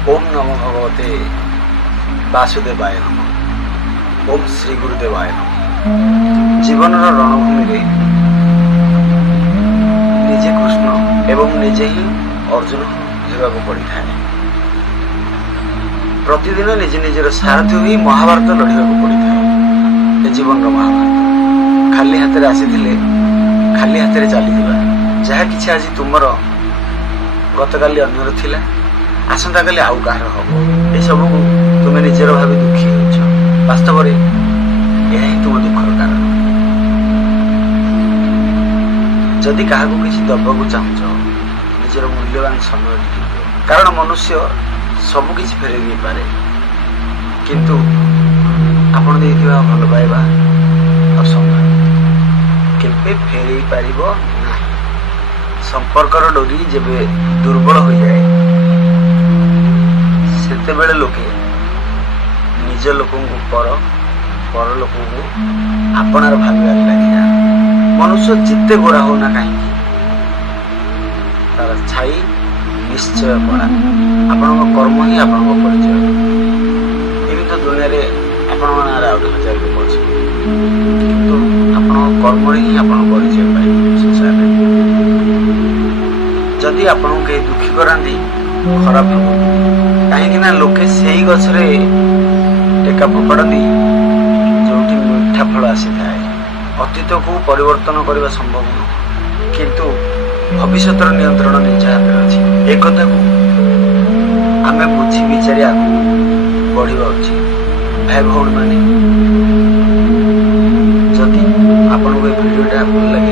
ओम नमो भगवते वासुदेवाय नमः। ओम श्री गुरुदेवाय नमः। जीवन रणभूमि रे निजे कृष्ण एवं निजे ही अर्जुन होगा पड़ी था। प्रतिदिन निजे निजर सारथी हुई महाभारत लड़िया पड़ी था। जीवन महाभारत खाली हाथ आसी खाली हाथ चली जहाँ कि आज तुम गतकाली अन्यर थिला आसंता काली आउ कहार हम ये सब तुम्हें निजर भाव दुखी हो वास्तव यह ही तुम दुखर कारण। जदि क्या किसी दबाक चाहूच निजर मूल्यवान समय कारण मनुष्य सबकि फेर पारे किंतु आपण देइथिबा भल पाइबा और समय केबे फेर पार ना। संपर्कर डोरी जेबे दुर्बल हो जाए सेते बेले लोके निज लोक पर लोक आपणार भाविबार लगे। मनुष्य जिते गोरा हो ना कहीं तार छाई निश्चय पड़ा आपण कर्म ही आपण परिचय। एवं तो दुनिया रे आपण माने आउट हजार लोक अछि किंतु आपण कर्म ही आपण परिचय पाइ संसार रे। जदि आपण के दुखी करांदी खराब हो कहीं लोके से ही गछरे टेका फोपाड़ती जो मीठा फल आसी थाए। अतीत को परिवर्तन करने संभव नुह किंतु भविष्य नियंत्रण निज हाथ अच्छी। एक कथा को आम बुझी विचारी आगे बढ़ा उचित। भाई भौणी मैंने जदि आपको भिडियोटा भल लगे